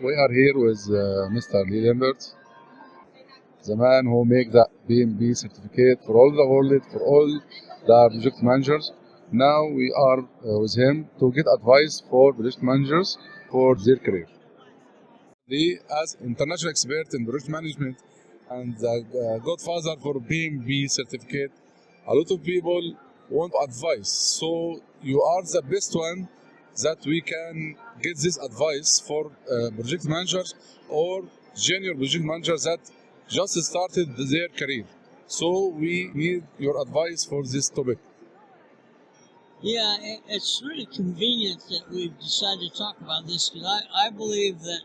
We are here with Mr. Lee Lambert, the man who make the PMP certificate for all the world, for all the project managers. Now we are with him to get advice for project managers for their career. Lee, as international expert in project management and the godfather for PMP certificate, a lot of people want advice. So you are the best one that we can get this advice for project managers or junior project managers that just started their career. So we need your advice for this topic. Yeah, it's really convenient that we've decided to talk about this because I believe that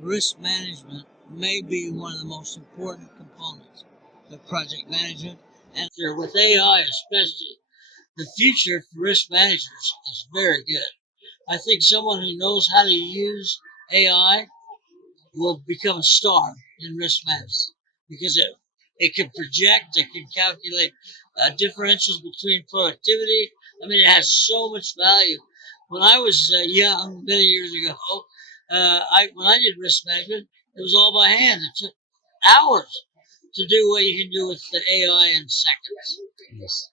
risk management may be one of the most important components of project management. And with AI especially, the future for risk managers is very good. I think someone who knows how to use AI will become a star in risk management because it can project, it can calculate differentials between productivity. I mean, it has so much value. When I was young, many years ago, when I did risk management, it was all by hand. It took hours to do what you can do with the AI in seconds. Yes.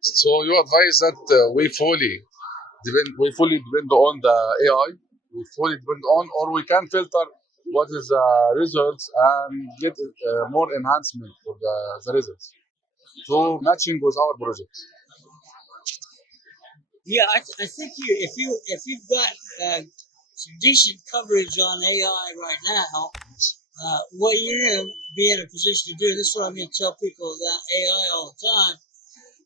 So you advise that we fully depend on the AI, we fully depend on, or we can filter what is the results and get more enhancement for the results. So matching with our project. Yeah, I think if you've got some decent coverage on AI right now, what you're going to be in a position to do. This is what I'm going to tell people about AI all the time: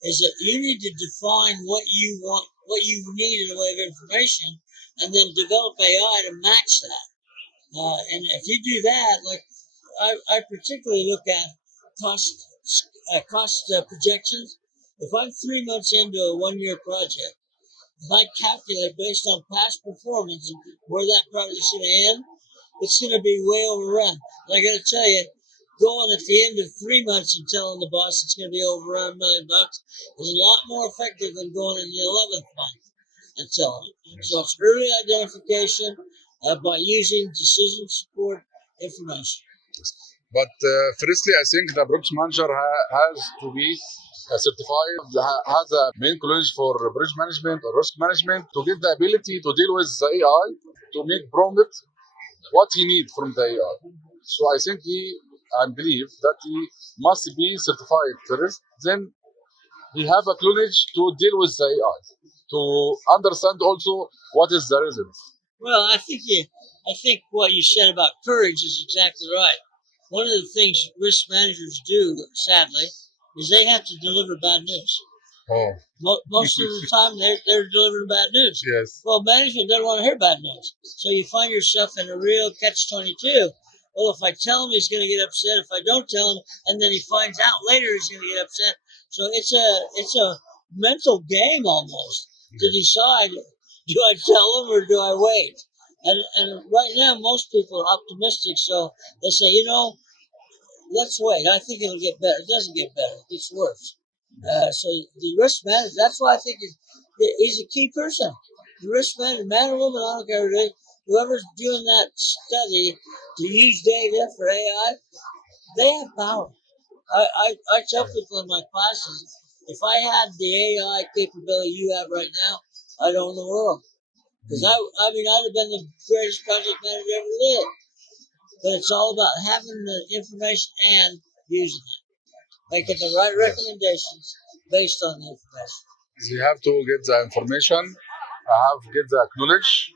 is that you need to define what you want, what you need in the way of information, and then develop AI to match that. And if you do that, like I particularly look at cost projections. If I'm 3 months into a 1 year project, if I calculate based on past performance and where that project is going to end, it's going to be way overrun. And I got to tell you, going at the end of 3 months and telling the boss it's going to be overrun $1 million is a lot more effective than going in the 11th month and telling it. So it's early identification by using decision support information. But firstly, I think the project manager has to be certified, has a main college for project management or risk management to get the ability to deal with the AI, to make prompt what he needs from the AI. So I think I believe that he must be certified first, then he have a knowledge to deal with the AI, to understand also what is the result. Well, I think what you said about courage is exactly right. One of the things risk managers do, sadly, is they have to deliver bad news. Oh. Most of the time, they're delivering bad news. Yes. Well, management doesn't want to hear bad news, so you find yourself in a real catch-22. Well, if I tell him, he's going to get upset. If I don't tell him, and then he finds out later, he's going to get upset. So it's a mental game almost to decide: do I tell him or do I wait? And right now, most people are optimistic, so they say, let's wait. I think it'll get better. It doesn't get better; it gets worse. So the risk manager, that's why I think he's a key person. The risk manager, man or woman, I don't care who it is, whoever's doing that study to use data for AI, they have power. I tell people in my classes, if I had the AI capability you have right now, I'd own the world. Because I mean, I'd have been the greatest project manager ever lived. But it's all about having the information and using it, making the right recommendations based on the information. They have to get the information, have to get the knowledge.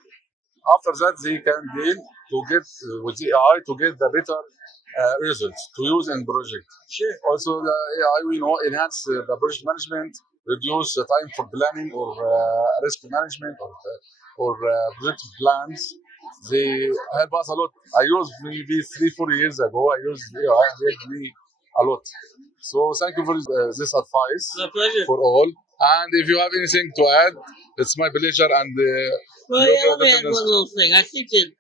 After that, they can deal to get with the AI to get the better results to use in project. Sure. Also, the AI we know enhance the project management, reduce the time for planning or risk management or project plans. They help us a lot. I used maybe 3-4 years ago. I used AI and helped me a lot. So thank you for this advice. My pleasure. For all. And if you have anything to add, it's my pleasure. And well, yeah, let me add one little thing. I think that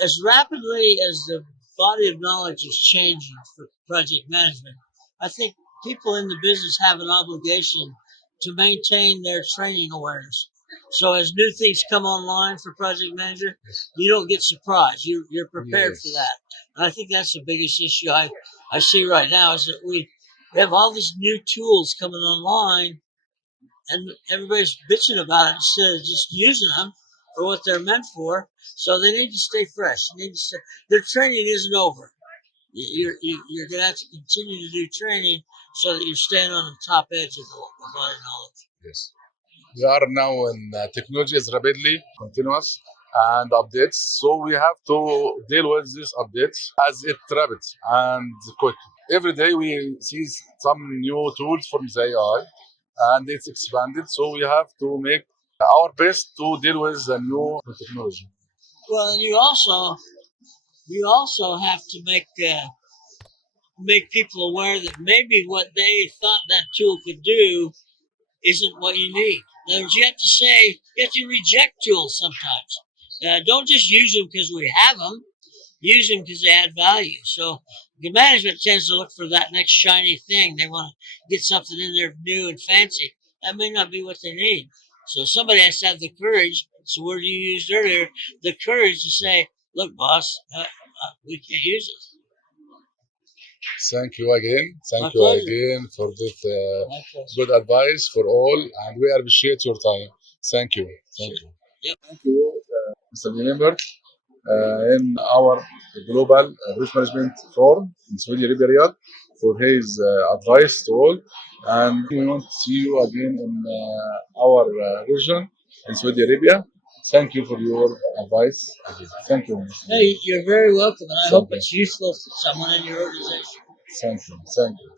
as rapidly as the body of knowledge is changing for project management, I think people in the business have an obligation to maintain their training awareness. So as new things come online for project manager, you don't get surprised. You're prepared for Yes. that. And I think that's the biggest issue I see right now is that we have all these new tools coming online and everybody's bitching about it instead of just using them for what they're meant for. So they need to stay fresh. They need to stay, their training isn't over. You're going to have to continue to do training so that you're staying on the top edge of body knowledge. Yes. We are now in technology is rapidly continuous and updates, so we have to deal with these updates as it rapid and quick. Every day we see some new tools from the AI, and it's expanded. So we have to make our best to deal with the new technology. Well, and you also have to make people aware that maybe what they thought that tool could do isn't what you need. In other words, you have to reject tools sometimes. Don't just use them because we have them. Use them because they add value. So the management tends to look for that next shiny thing. They want to get something in there new and fancy. That may not be what they need. So somebody has to have the courage. It's the word you used earlier. The courage to say, "Look, boss, we can't use it." Thank you again. My Thank you pleasure. again for this My pleasure. good advice for all, and we appreciate your time. Thank you. Thank you. Yep. Thank you, Mr. Lee Lambert, in our global risk management forum in Saudi Arabia, Riyadh, for his advice to all. And we want to see you again in our region in Saudi Arabia. Thank you for your advice. Thank you. Mr. Hey, you're very welcome, and I Thank hope you. it's useful to someone in your organization. Thank you. Thank you.